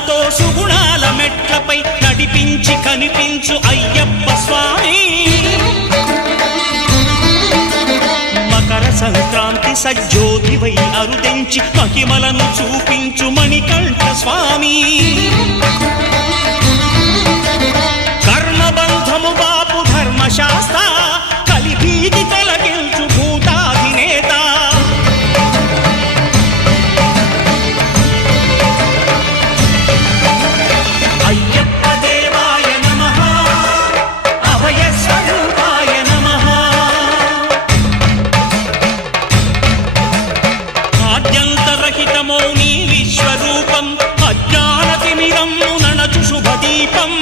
సుమములతో సుగుణాల మెట్లపై నడిపించి కనిపించు అయ్యప్ప స్వామి మకర సంక్రాంతి సజ్జోతివై అరుదెంచి మహిమలను చూపించు మణికంఠ స్వామి కర్మబంధము బాపు ధర్మశాస్త్ర కలిభీతి తొలగించు భూతాధినేత అయ్యప్ప దేవాయ నమః అభయ స్వరూపాయ నమః ఆద్యంతరహితమౌ నీ విశ్వరూపం అజ్ఞానతిమిరం నణచు శుభదీపం